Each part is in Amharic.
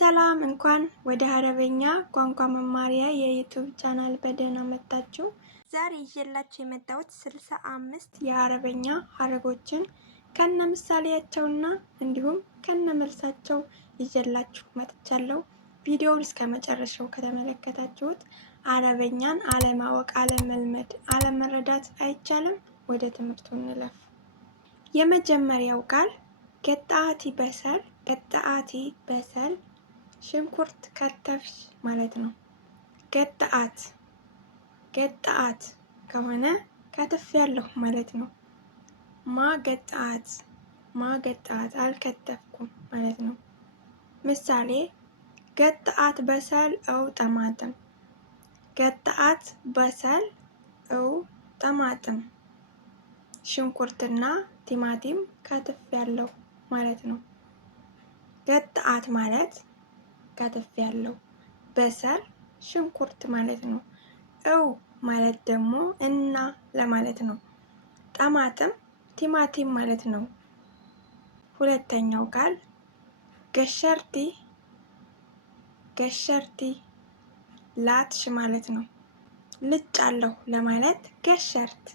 ሰላም እንኳን ወደ አረበኛ ቋንቋ መማሪያ የዩቲዩብ ቻናል በደህና መጣችሁ። ዛሬ ይዤላችሁ የመጣሁት 65 የአረበኛ ሀረጎችን ከነ ምሳሌያቸውና እንዲሁም ከነ መልሳቸው ይዤላችሁ መጥቻለሁ። ቪዲዮውን እስከ መጨረሻው ከተመለከታችሁት አረበኛን አለማወቅ፣ አለመልመድ፣ አለመረዳት አይቻልም። ወደ ትምህርቱ እንለፍ። የመጀመሪያው ቃል ገጣአቲ በሰል። ገጣአቲ በሰል ሽንኩርት ከተፍሽ ማለት ነው። ገጣአት ገጣአት ከሆነ ከትፍ ያለሁ ማለት ነው። ማገጣአት ማገጣአት አልከተፍኩም ማለት ነው። ምሳሌ ገጣአት በሰል እው ጠማጥም። ገጣአት በሰል እው ጠማጥም ሽንኩርትና ቲማቲም ከትፍ ያለሁ ማለት ነው። ገጣአት ማለት ከትፍ ያለው፣ በሰል ሽንኩርት ማለት ነው። እው ማለት ደግሞ እና ለማለት ነው። ጠማጥም ቲማቲም ማለት ነው። ሁለተኛው ቃል ገሸርቲ ገሸርቲ ላትሽ ማለት ነው። ልጭ አለሁ ለማለት ገሸርት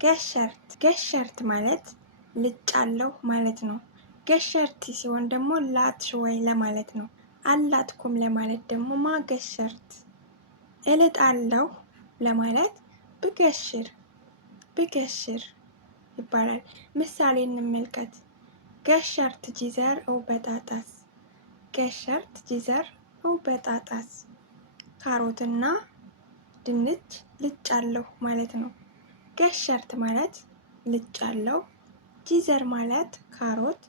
ገሸርት ገሸርት ማለት ልጭ አለሁ ማለት ነው። ገሸርቲ ሲሆን ደግሞ ላትሽ ወይ ለማለት ነው። አላትኩም ለማለት ደግሞ ማገሸርት። እልጣለሁ ለማለት ብገሽር ብገሽር ይባላል። ምሳሌ እንመልከት። ገሸርት ጂዘር እው በጣጣስ። ገሸርት ጂዘር እው በጣጣስ ካሮትና ድንች ልጫለሁ ማለት ነው። ገሸርት ማለት ልጫለሁ፣ ጂዘር ማለት ካሮት፣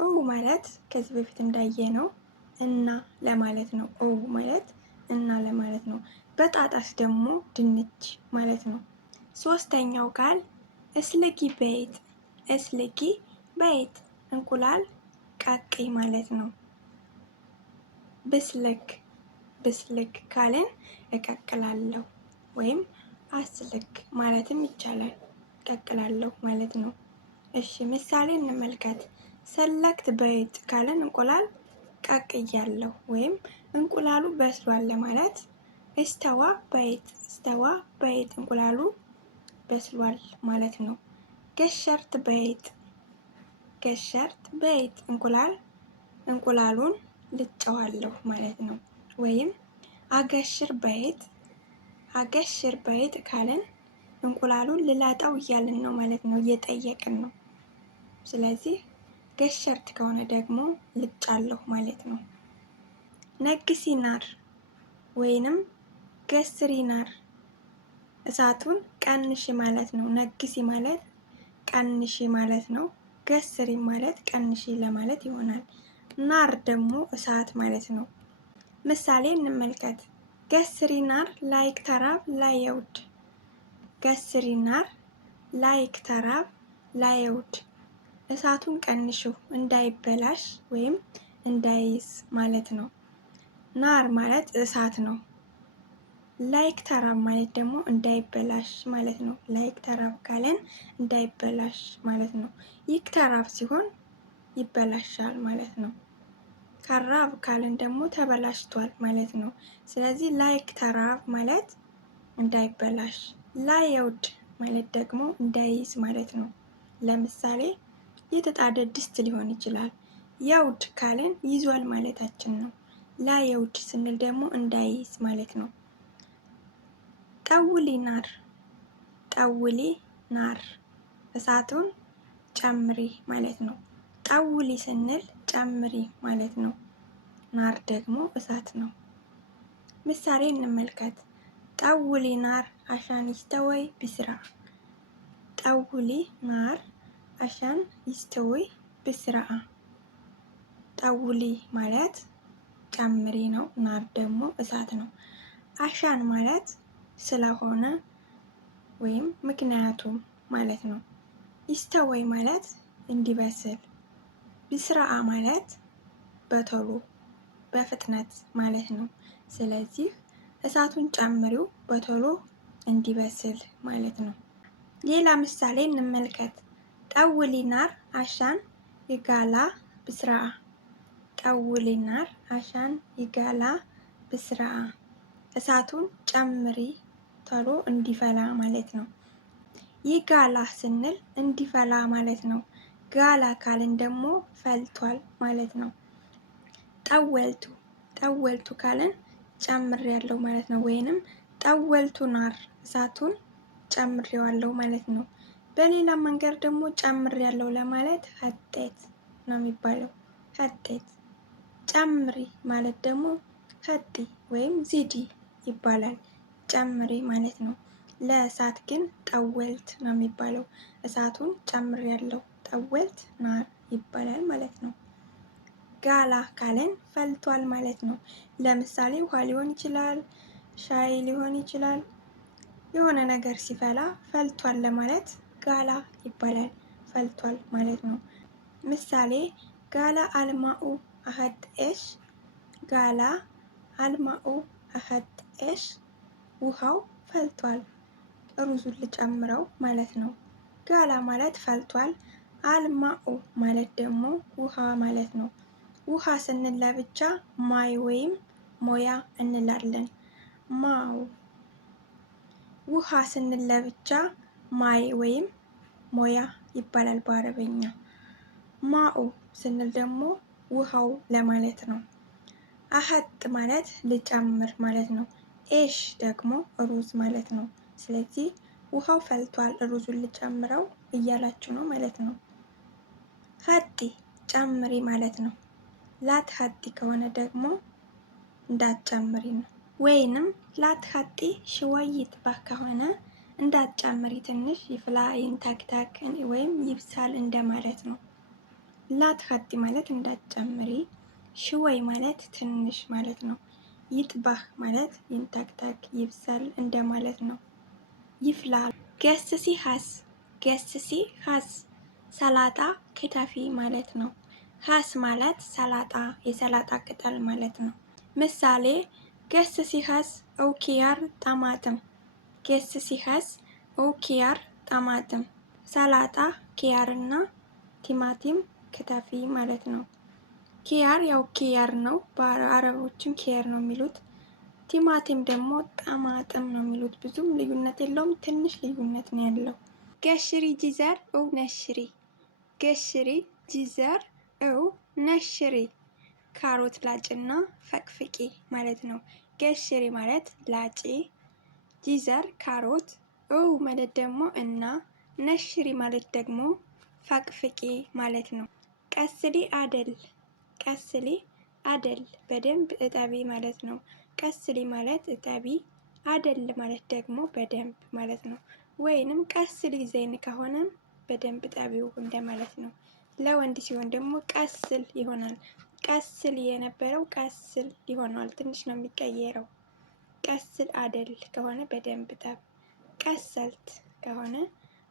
እው ማለት ከዚህ በፊት እንዳየነው እና ለማለት ነው። እው ማለት እና ለማለት ነው። በጣጣስ ደግሞ ድንች ማለት ነው። ሶስተኛው ቃል እስልጊ በይት። እስልጊ በይት እንቁላል ቀቅይ ማለት ነው። ብስልክ ብስልክ ካልን እቀቅላለሁ ወይም አስልክ ማለትም ይቻላል። እቀቅላለሁ ማለት ነው። እሺ ምሳሌ እንመልከት። ሰለክት በይት ካልን እንቁላል ቀቅያለሁ ወይም እንቁላሉ በስሏል ለማለት እስተዋ በይት እስተዋ በይት እንቁላሉ በስሏል ማለት ነው። ገሸርት በይት ገሸርት በይት እንቁላሉን ልጨዋለሁ ማለት ነው። ወይም አገሽር በይት አገሽር በይት ካልን እንቁላሉን ልላጣው እያልን ነው ማለት ነው፣ እየጠየቅን ነው። ስለዚህ ገሸርት ከሆነ ደግሞ ልጫለሁ ማለት ነው። ነግሲ ናር ወይንም ገስሪ ናር እሳቱን ቀንሺ ማለት ነው። ነግሲ ማለት ቀንሺ ማለት ነው። ገስሪ ማለት ቀንሺ ለማለት ይሆናል። ናር ደግሞ እሳት ማለት ነው። ምሳሌ እንመልከት። ገስሪ ናር ላይክ ተራብ ላየውድ። ገስሪ ናር ላይክ ተራብ ላየውድ እሳቱን ቀንሽው እንዳይበላሽ ወይም እንዳይዝ ማለት ነው። ናር ማለት እሳት ነው። ላይክ ተራብ ማለት ደግሞ እንዳይበላሽ ማለት ነው። ላይክ ተራብ ካለን እንዳይበላሽ ማለት ነው። ይክ ተራብ ሲሆን ይበላሻል ማለት ነው። ከራብ ካለን ደግሞ ተበላሽቷል ማለት ነው። ስለዚህ ላይክ ተራብ ማለት እንዳይበላሽ፣ ላየውድ ማለት ደግሞ እንዳይዝ ማለት ነው። ለምሳሌ የተጣደ ድስት ሊሆን ይችላል። የውድ ካልን ይዟል ማለታችን ነው። ላየውድ ስንል ደግሞ እንዳይዝ ማለት ነው። ጠውሊ ናር ጠውሊ ናር እሳቱን ጨምሪ ማለት ነው። ጠውሊ ስንል ጨምሪ ማለት ነው። ናር ደግሞ እሳት ነው። ምሳሌ እንመልከት። ጠውሊ ናር አሻን ይስተወይ ቢስራ። ጠውሊ ናር አሻን ይስተወይ ብስራአ። ጠውሊ ማለት ጨምሪ ነው። ናር ደግሞ እሳት ነው። አሻን ማለት ስለሆነ ወይም ምክንያቱም ማለት ነው። ይስተወይ ማለት እንዲበስል፣ ብስራአ ማለት በቶሎ በፍጥነት ማለት ነው። ስለዚህ እሳቱን ጨምሪው በቶሎ እንዲበስል ማለት ነው። ሌላ ምሳሌ እንመልከት። ጠውሊ ናር አሻን ይጋላ ብስራአ። ጠውሊ ናር አሻን ይጋላ ብስራአ እሳቱን ጨምሪ ቶሎ እንዲፈላ ማለት ነው። ይጋላ ስንል እንዲፈላ ማለት ነው። ጋላ ካልን ደግሞ ፈልቷል ማለት ነው። ጠወልቱ ካልን ጨምሬያለሁ ማለት ነው። ወይንም ጠወልቱ ናር እሳቱን ጨምሬዋለሁ ማለት ነው። በሌላ መንገድ ደግሞ ጨምሬያለሁ ለማለት ሀጤት ነው የሚባለው። ሀጤት ጨምሪ ማለት ደግሞ ሀጢ ወይም ዚዲ ይባላል። ጨምሪ ማለት ነው። ለእሳት ግን ጠወልት ነው የሚባለው። እሳቱን ጨምሬያለሁ ጠወልት ናር ይባላል ማለት ነው። ጋላ ካለን ፈልቷል ማለት ነው። ለምሳሌ ውሃ ሊሆን ይችላል፣ ሻይ ሊሆን ይችላል። የሆነ ነገር ሲፈላ ፈልቷል ለማለት ጋላ ይባላል። ፈልቷል ማለት ነው። ምሳሌ ጋላ አልማኡ አሀድ ኤሽ፣ ጋላ አልማኡ አሀድ ኤሽ፣ ውሃው ፈልቷል ሩዙን ልጨምረው ማለት ነው። ጋላ ማለት ፈልቷል፣ አልማኡ ማለት ደግሞ ውሃ ማለት ነው። ውሃ ስንል ለብቻ ማይ ወይም ሞያ እንላለን። ማው ውሃ ስንል ለብቻ ማይ ወይም ሞያ ይባላል በአረበኛ። ማኡ ስንል ደግሞ ውሃው ለማለት ነው። አሀጥ ማለት ልጨምር ማለት ነው። ኤሽ ደግሞ ሩዝ ማለት ነው። ስለዚህ ውሃው ፈልቷል ሩዙን ልጨምረው እያላችሁ ነው ማለት ነው። ሀጢ ጨምሪ ማለት ነው። ላት ሀጢ ከሆነ ደግሞ እንዳትጨምሪ ነው። ወይንም ላት ሀጢ ሽወይት ባህ ከሆነ እንዳትጨምሪ ትንሽ ይፍላ ይንታክታክ ወይም ይብሳል እንደማለት ነው። ላት ሀጢ ማለት እንዳትጨምሪ፣ ሽወይ ማለት ትንሽ ማለት ነው። ይጥባህ ማለት ይንታክታክ ይብሳል እንደማለት ነው። ይፍላል። ገስሲ ሀስ፣ ገስሲ ሀስ ሰላጣ ክተፊ ማለት ነው። ሀስ ማለት ሰላጣ የሰላጣ ቅጠል ማለት ነው። ምሳሌ ገስሲ ሀስ ኦኪያር ጣማጥም፣ ገስሲ ሀስ ኦኪያር ጣማጥም ሰላጣ ኪያርና ቲማቲም ክተፊ ማለት ነው። ኪያር ያው ኪያር ነው፣ በአረቦችም ኪያር ነው የሚሉት። ቲማቲም ደግሞ ጣማጥም ነው የሚሉት። ብዙም ልዩነት የለውም፣ ትንሽ ልዩነት ነው ያለው። ገሽሪ ጂዘር ኦ ነሽሪ፣ ገሽሪ ጂዘር ኦ ነሽሪ ካሮት ላጭና ፈቅፍቂ ማለት ነው። ገሽሪ ማለት ላጪ፣ ጂዘር ካሮት፣ ኦ ማለት ደግሞ እና፣ ነሽሪ ማለት ደግሞ ፈቅፍቂ ማለት ነው። ቀስሊ አደል፣ ቀስሊ አደል በደንብ እጠቢ ማለት ነው። ቀስሊ ማለት እጠቢ፣ አደል ማለት ደግሞ በደንብ ማለት ነው። ወይንም ቀስሊ ዘይን ከሆነም በደንብ እጠቢው እንደማለት ነው። ለወንድ ሲሆን ደግሞ ቀስል ይሆናል። ቀስል የነበረው ቀስል ይሆናል። ትንሽ ነው የሚቀየረው። ቀስል አደል ከሆነ በደንብ እጠብ። ቀሰልት ከሆነ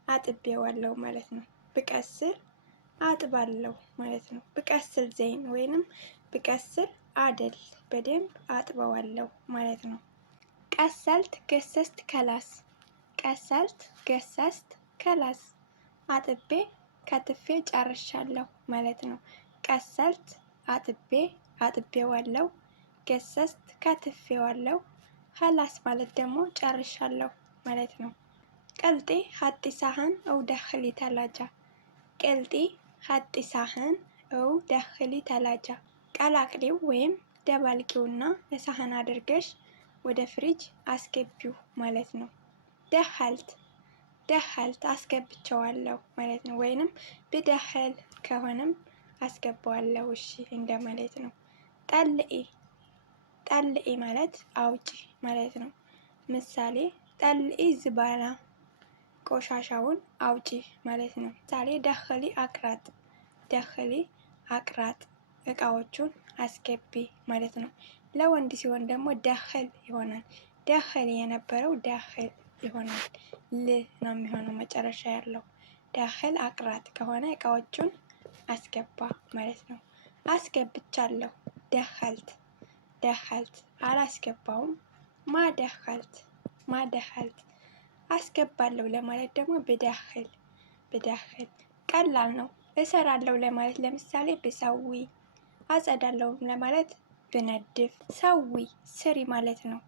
አጥቤዋለሁ ማለት ነው። ብቀስል አጥባለሁ ማለት ነው። ብቀስል ዘይን ወይንም ብቀስል አደል በደንብ አጥበዋለሁ ማለት ነው። ቀሰልት ገሰስት ከላስ፣ ቀሰልት ገሰስት ከላስ አጥቤ ከትፌ ጨርሻለሁ ማለት ነው። ቀሰልት አጥቤ አጥቤዋለሁ፣ ገሰስት ከትፌዋለሁ፣ ሀላስ ማለት ደግሞ ጨርሻለሁ ማለት ነው። ቀልጤ ሀጢ ሳህን እው ደኽሊ ተላጃ፣ ቀልጤ ሀጢ ሳህን እው ደኽሊ ተላጃ ቀላቅሌው ወይም ደባልቂውና ለሳህን አድርገሽ ወደ ፍሪጅ አስገቢው ማለት ነው። ደኸልት፣ ደኸልት አስገብቸዋለሁ ማለት ነው። ወይንም ብደኸል ከሆነም አስገባዋለሁ እሺ እንደማለት ነው። ጠልኢ፣ ጠልኢ ማለት አውጪ ማለት ነው። ምሳሌ ጠልኢ ዝባላ ቆሻሻውን አውጪ ማለት ነው። ምሳሌ ደኸሊ አቅራጥ፣ ደኸሊ አቅራጥ እቃዎቹን አስገቢ ማለት ነው። ለወንድ ሲሆን ደግሞ ደኸል ይሆናል። ደኸል የነበረው ደኸል ይሆናል። ል ነው የሚሆነው መጨረሻ ያለው። ደኸል አቅራጥ ከሆነ እቃዎቹን አስገባ ማለት ነው። አስገብቻለሁ፣ ደኸልት፣ ደኸልት አላስገባውም። ማደኸልት፣ ማደኸልት አስገባለሁ ለማለት ደግሞ ብደኽል፣ ብደኽል ቀላል ነው። እሰራለሁ ለማለት ለምሳሌ ብሰዊ፣ አጸዳለሁ ለማለት ብነድፍ። ሰዊ ስሪ ማለት ነው።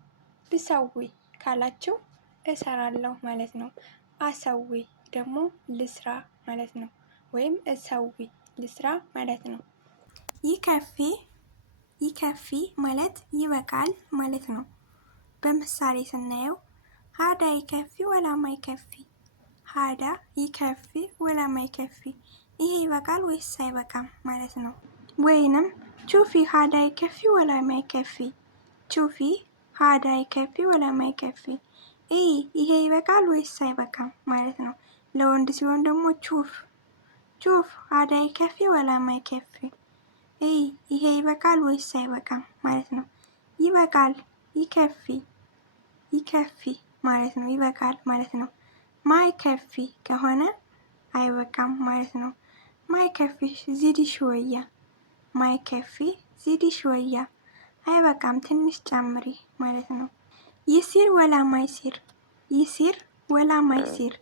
ብሰዊ ካላችሁ እሰራለሁ ማለት ነው። አሰዊ ደግሞ ልስራ ማለት ነው። ወይም እሰዊ ልስራ ማለት ነው። ይከፊ ማለት ይበቃል ማለት ነው። በምሳሌ ስናየው ሀዳ ይከፊ ወላማ ይከፊ፣ ሀዳ ይከፊ ወላማ ይከፊ፣ ይሄ ይበቃል ወይስ አይበቃም ማለት ነው። ወይንም ቹፊ ሀዳ ይከፊ ወላማ ይከፊ፣ ቹፊ ሀዳ ይከፊ ወላማ ይከፊ፣ ይሄ ይበቃል ወይስ አይበቃም ማለት ነው። ለወንድ ሲሆን ደግሞ ቹፍ ሀዳ ይከፊ ወላማ ይከፊ፣ ይሄ ይበቃል ወይስ አይበቃም ማለት ነው። ይበቃል ይከፊ ማለት ነው። ይበቃል ማለት ነው። ማይከፊ ከሆነ አይበቃም ማለት ነው። ማይከፊ ዚዲ ሽወያ፣ ማይከፊ ዚዲ ሽወያ፣ አይበቃም ትንሽ ጨምሪ ማለት ነው። ይሲር ወላ ማይሲር፣ ይሲር ወላ ማይሲር፣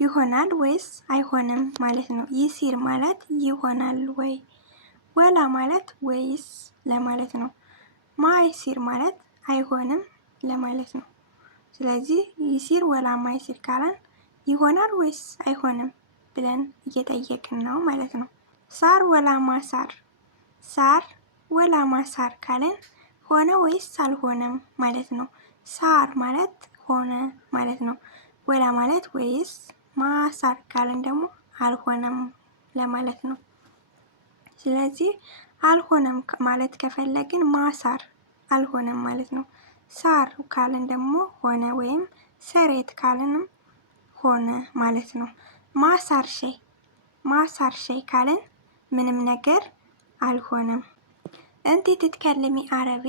ይሆናል ወይስ አይሆንም ማለት ነው። ይሲር ማለት ይሆናል ወይ፣ ወላ ማለት ወይስ ለማለት ነው። ማይሲር ማለት አይሆንም ለማለት ነው። ስለዚህ ይሲር ወላ ማይሲር ካለን ይሆናል ወይስ አይሆንም ብለን እየጠየቅን ነው ማለት ነው። ሳር ወላ ማሳር፣ ሳር ወላ ማሳር ካለን ሆነ ወይስ አልሆነም ማለት ነው። ሳር ማለት ሆነ ማለት ነው። ወላ ማለት ወይስ፣ ማሳር ካለን ደግሞ አልሆነም ለማለት ነው። ስለዚህ አልሆነም ማለት ከፈለግን ማሳር አልሆነም ማለት ነው። ሳር ካለን ደግሞ ሆነ ወይም ሰሬት ካለንም ሆነ ማለት ነው። ማሳር ሸይ ካለን ምንም ነገር አልሆነም። እንቲ ትትከልሚ አረቢ፣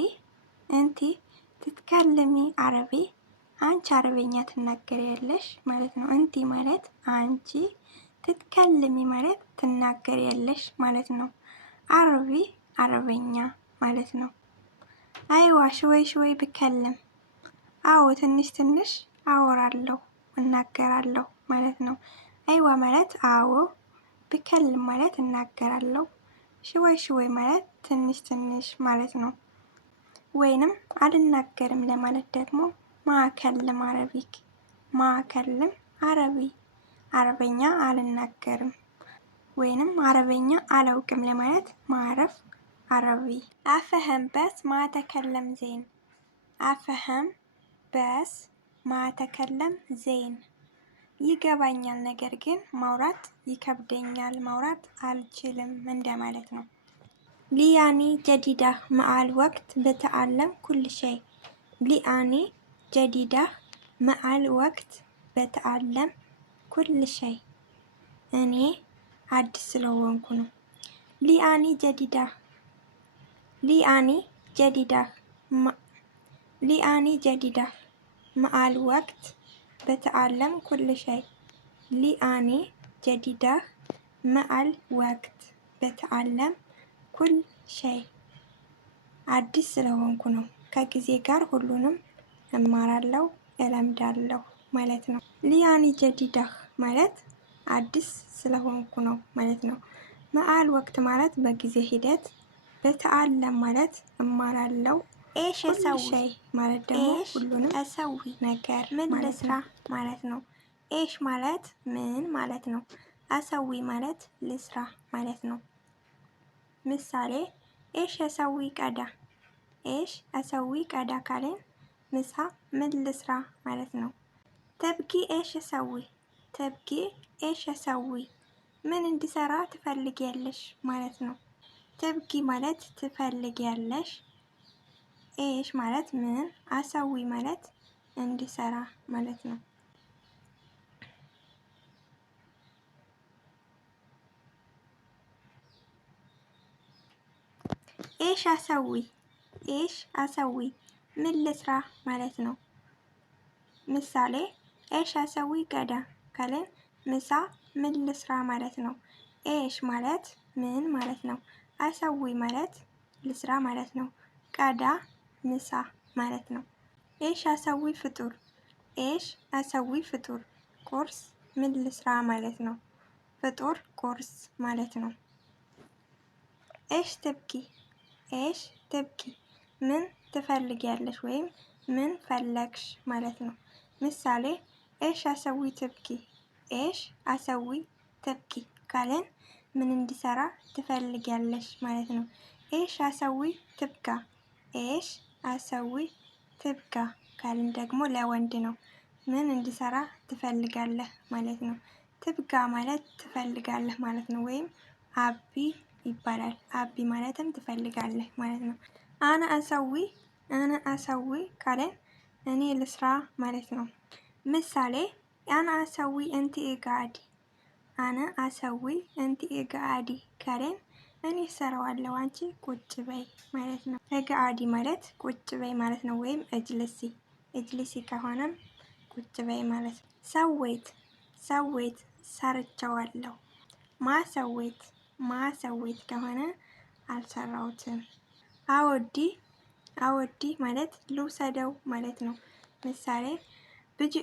እንቲ ትትከልሚ አረቢ፣ አንቺ አረበኛ ትናገሪያለሽ ማለት ነው። እንቲ ማለት አንቺ፣ ትትከልሚ ማለት ትናገሪያለሽ ማለት ነው። አረቢ አረበኛ ማለት ነው። አይዋ ሽወይ ሽወይ ብከልም፣ አዎ ትንሽ ትንሽ አወራለሁ እናገራለሁ ማለት ነው። አይዋ ማለት አዎ፣ ብከልም ማለት እናገራለሁ፣ ሽወይ ሽወይ ማለት ትንሽ ትንሽ ማለት ነው። ወይንም አልናገርም ለማለት ደግሞ ማከልም አረቢክ፣ ማከልም አረቢ፣ አረበኛ አልናገርም ወይንም አረበኛ አላውቅም ለማለት ማዕረፍ አረቢ። አፈህም በስ ማተከለም ዜን፣ አፈህም በስ ማተከለም ዜን፣ ይገባኛል ነገር ግን ማውራት ይከብደኛል፣ ማውራት አልችልም እንደማለት ነው። ሊያኒ ጀዲዳህ መአል ወቅት በተአለም ኩል ሸይ፣ ሊአኒ ጀዲዳህ መአል ወቅት በተአለም ኩል ሸይ፣ እኔ አዲስ ስለሆንኩ ነው። ሊአኒ ጀዲዳህ፣ ሊአኒ ጀዲዳህ፣ ሊአኒ ጀዲዳህ መአል ወቅት በተአለም ኩል ሸይ፣ ሊአኒ ጀዲዳህ መአል ወቅት በተአለም ኩል ሸይ፣ አዲስ ስለሆንኩ ነው። ከጊዜ ጋር ሁሉንም እማራለሁ እለምዳለሁ ማለት ነው። ሊያኒ ጀዲዳህ ማለት አዲስ ስለሆንኩ ነው ማለት ነው። መአል ወቅት ማለት በጊዜ ሂደት፣ በተአለም ማለት እማራለሁ፣ ኤሽ ሰዊ ማለት ደግሞ ሁሉንም እሰዊ ነገር ምን ልስራ ማለት ነው። ኤሽ ማለት ምን ማለት ነው። አሰዊ ማለት ልስራ ማለት ነው። ምሳሌ ኤሽ አሰዊ ቀዳ፣ ኤሽ አሰዊ ቀዳ ካለን ምሳ ምን ልስራ ማለት ነው። ተብኪ ኤሽ ሰዊ፣ ተብኪ ኤሽ ሰዊ ምን እንዲሰራ ትፈልጊያለሽ ማለት ነው። ተብኪ ማለት ትፈልጊያለሽ፣ ኤሽ ማለት ምን፣ አሰዊ ማለት እንዲሰራ ማለት ነው። ኤሽ አሰዊ፣ ኤሽ አሰዊ ምን ልስራ ማለት ነው። ምሳሌ ኤሽ አሰዊ ቀዳ ካለን ምሳ ምን ልስራ ማለት ነው። ኤሽ ማለት ምን ማለት ነው። አሰዊ ማለት ልስራ ማለት ነው። ቀዳ ምሳ ማለት ነው። ኤሽ አሰዊ ፍጡር፣ ኤሽ አሰዊ ፍጡር ቁርስ ምን ልስራ ማለት ነው። ፍጡር ቁርስ ማለት ነው። ኤሽ ትብኪ፣ ኤሽ ትብኪ ምን ትፈልጊያለሽ ወይም ምን ፈለግሽ ማለት ነው። ምሳሌ ኤሽ አሰዊ ትብኪ፣ ኤሽ አሰዊ ትብኪ ካለን ምን እንዲሰራ ትፈልጊያለሽ ማለት ነው። ኤሽ አሰዊ ትብካ፣ ኤሽ አሰዊ ትብካ ካልን ደግሞ ለወንድ ነው። ምን እንዲሰራ ትፈልጋለህ ማለት ነው። ትብጋ ማለት ትፈልጋለህ ማለት ነው። ወይም አቢ ይባላል። አቢ ማለትም ትፈልጋለህ ማለት ነው። አነ አሰዊ ካለን እኔ ልስራ ማለት ነው። ምሳሌ አነ አሰዊ እንቲ ኢጋዲ፣ አነ አሰዊ እንቲ ኢጋዲ ካለን እኔ እሰራዋለሁ አንቺ ቁጭ በይ ማለት ነው። ኢጋዲ ማለት ቁጭ በይ ማለት ነው። ወይም እጅልሲ፣ እጅልሲ ከሆነም ቁጭ በይ ማለት ነው። ሰዌት ሰርቸዋለሁ። ማሰዌት ከሆነ አልሰራሁትም። አወዲ ማለት ልውሰደው ማለት ነው። ምሳሌ ብጂ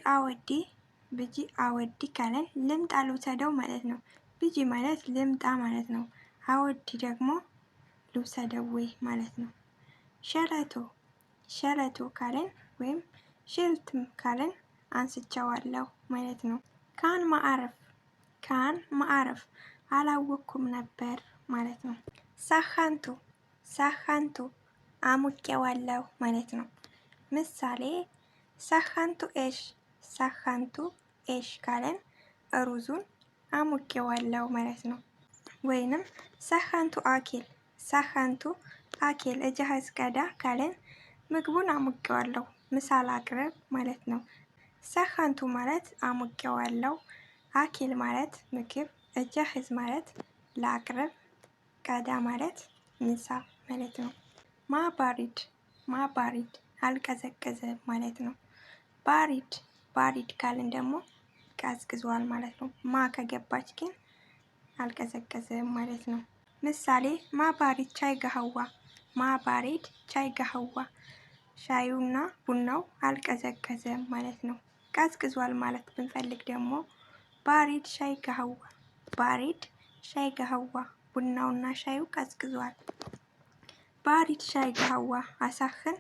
አወዲ ካለን ልምጣ ልውሰደው ማለት ነው። ብጂ ማለት ልምጣ ማለት ነው። አወዲ ደግሞ ልውሰደው ወይ ማለት ነው። ሸረቶ ካለን ወይም ሽልትም ካለን አንስቸዋለሁ ማለት ነው። ካን ማዕረፍ አላወኩም ነበር ማለት ነው። ሳኻንቱ አሙቄዋለሁ ማለት ነው። ምሳሌ ሳኻንቱ ኤሽ ካለን ሩዙን አሙቄዋለሁ ማለት ነው። ወይንም ሳኻንቱ አኬል እጀሃዝ ቀዳ ካለን ምግቡን አሙቄዋለሁ ምሳ ላቅርብ ማለት ነው። ሳኻንቱ ማለት አሙቄዋለሁ፣ አኬል ማለት ምግብ፣ እጀሃዝ ማለት ላቅርብ፣ ቀዳ ማለት ምሳ ማለት ነው። ማባሪድ አልቀዘቀዘ ማለት ነው። ባሪድ ካልን ደግሞ ቀዝቅዟል ማለት ነው። ማ ከገባች ግን አልቀዘቀዘም ማለት ነው። ምሳሌ ማባሪድ ቻይ ገሀዋ፣ ማባሪድ ቻይ ገሀዋ ሻዩና ቡናው አልቀዘቀዘም ማለት ነው። ቀዝቅዟል ማለት ብንፈልግ ደግሞ ባሪድ ሻይ ገሀዋ፣ ባሪድ ሻይ ገሀዋ ቡናውና ሻዩ ቀዝቅዟል። ባሪድ ሻይ ገሀዋ አሳኽን፣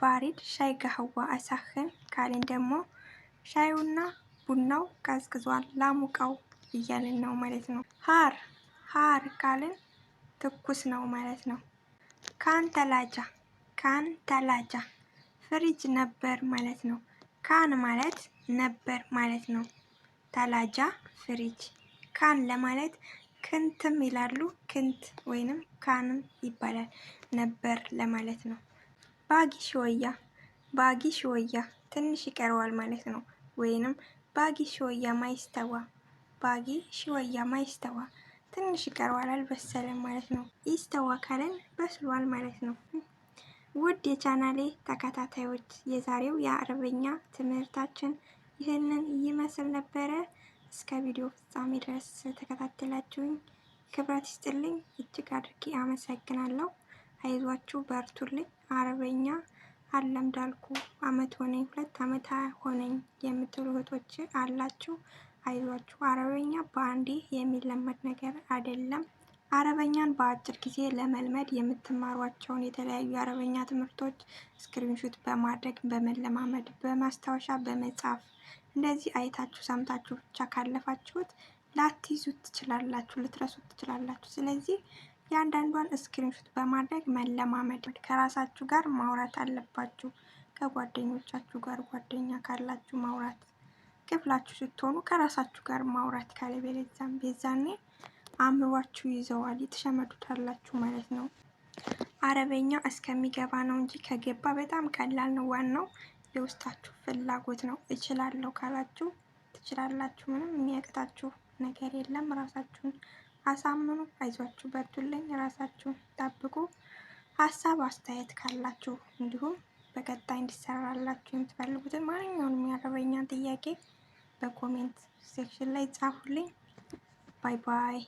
ባሪድ ሻይ ገሀዋ አሳኽን ካልን ደግሞ ሻዩና ቡናው ቀዝቅዟል ላሙቀው እያልን ነው ማለት ነው። ሀር ካልን ትኩስ ነው ማለት ነው። ካን ተላጃ ፍሪጅ ነበር ማለት ነው። ካን ማለት ነበር ማለት ነው። ተላጃ ፍሪጅ። ካን ለማለት ክንትም ይላሉ። ክንት ወይንም ካንም ይባላል። ነበር ለማለት ነው። ባጊ ሽወያ ትንሽ ይቀረዋል ማለት ነው። ወይንም ባጊ ሽወያ ማይስተዋ፣ ባጊ ሽወያ ማይስተዋ ትንሽ ይቀረዋል አልበሰለም ማለት ነው። ይስተዋ ካለን በስሏል ማለት ነው። ውድ የቻናሌ ተከታታዮች የዛሬው የአረበኛ ትምህርታችን ይህንን ይመስል ነበረ። እስከ ቪዲዮ ፍጻሜ ድረስ ስለተከታተላችሁኝ ክብረት ይስጥልኝ፣ እጅግ አድርጌ አመሰግናለሁ። አይዟችሁ በርቱልኝ። አረበኛ አለምዳልኩ አመት ሆነኝ 2 አመት ሆነኝ የምትሉ እህቶች አላችሁ። አይዟችሁ አረበኛ በአንዴ የሚለመድ ነገር አይደለም። አረበኛን በአጭር ጊዜ ለመልመድ የምትማሯቸውን የተለያዩ የአረበኛ ትምህርቶች ስክሪንሾት በማድረግ በመለማመድ በማስታወሻ በመጻፍ እንደዚህ አይታችሁ ሰምታችሁ ብቻ ካለፋችሁት ላትይዙት ትችላላችሁ፣ ልትረሱት ትችላላችሁ። ስለዚህ ያንዳንዷን ስክሪንሾት በማድረግ መለማመድ፣ ከራሳችሁ ጋር ማውራት አለባችሁ። ከጓደኞቻችሁ ጋር ጓደኛ ካላችሁ ማውራት፣ ክፍላችሁ ስትሆኑ ከራሳችሁ ጋር ማውራት ካለበለዚያም በዛኔ አእምሯችሁ ይዘዋል፣ የተሸመዱታላችሁ ማለት ነው። አረበኛ እስከሚገባ ነው እንጂ ከገባ በጣም ቀላል ነው። ዋናው የውስጣችሁ ፍላጎት ነው። እችላለሁ ካላችሁ ትችላላችሁ። ምንም የሚያቅታችሁ ነገር የለም። ራሳችሁን አሳምኑ። አይዟችሁ በርቱልኝ። ራሳችሁን ጠብቁ። ሀሳብ አስተያየት ካላችሁ እንዲሁም በቀጣይ እንዲሰራላችሁ የምትፈልጉትን ማንኛውንም የአረበኛ ጥያቄ በኮሜንት ሴክሽን ላይ ጻፉልኝ። ባይ ባይ።